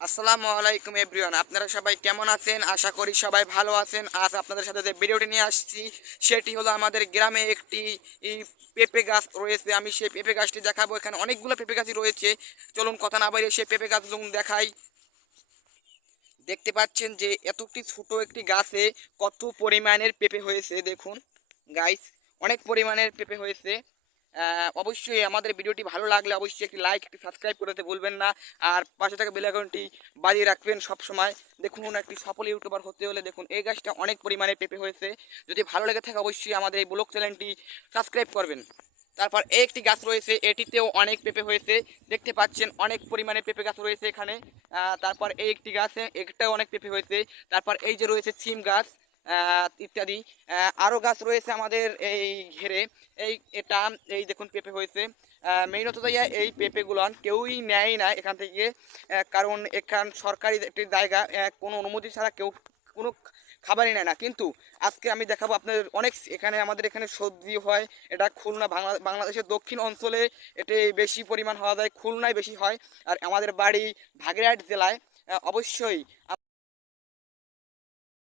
আসসালামু আলাইকুম এভরিওয়ান, আপনারা সবাই কেমন আছেন? আশা করি সবাই ভালো আছেন। আজ আপনাদের সাথে যে ভিডিওটি নিয়ে আসছি সেটি হলো আমাদের গ্রামে একটি পেঁপে গাছ রয়েছে। আমি সেই পেঁপে গাছটি দেখাবো। এখানে অনেকগুলো পেঁপে গাছই রয়েছে। চলুন কথা না বাইরে সেই পেঁপে গাছগুলো দেখাই। দেখতে পাচ্ছেন যে এতটি ছোট একটি গাছে কত পরিমাণের পেঁপে হয়েছে দেখুন গাইস, অনেক পরিমাণের পেঁপে হয়েছে। অবশ্যই আমাদের ভিডিওটি ভালো লাগলে অবশ্যই একটি লাইক একটি সাবস্ক্রাইব করতে ভুলবেন না। আর পাশে থাকা বেল আইকনটি বাজিয়ে রাখবেন সব সময়। দেখুন একটি সফল ইউটিউবার হতে হলে দেখুন এই গাছটা অনেক পরিমাণে পেঁপে হয়েছে। যদি ভালো লেগে থাকে অবশ্যই আমাদের এই ব্লগ চ্যানেলটি সাবস্ক্রাইব করবেন। তারপর এই একটি গাছ রয়েছে, এটিতেও অনেক পেঁপে হয়েছে। দেখতে পাচ্ছেন অনেক পরিমাণে পেঁপে গাছ রয়েছে এখানে। তারপর এই একটি গাছে একটাও অনেক পেঁপে হয়েছে। তারপর এই যে রয়েছে সিম গাছ ইত্যাদি। আরও গাছ রয়েছে আমাদের এই ঘেরে। এটা এই দেখুন পেঁপে হয়েছে। মেইনত যাইয়া এই পেঁপেগুলো কেউই নেয় না এখান থেকে, কারণ এখান সরকারি একটি জায়গা, কোনো অনুমতি ছাড়া কেউ কোনো খাবারই নেয় না। কিন্তু আজকে আমি দেখাবো আপনাদের অনেক এখানে আমাদের এখানে সবজি হয়। এটা খুলনা বাংলাদেশের দক্ষিণ অঞ্চলে এটি বেশি পরিমাণ হওয়া যায়, খুলনায় বেশি হয়। আর আমাদের বাড়ি ভাগেরহাট জেলায়। অবশ্যই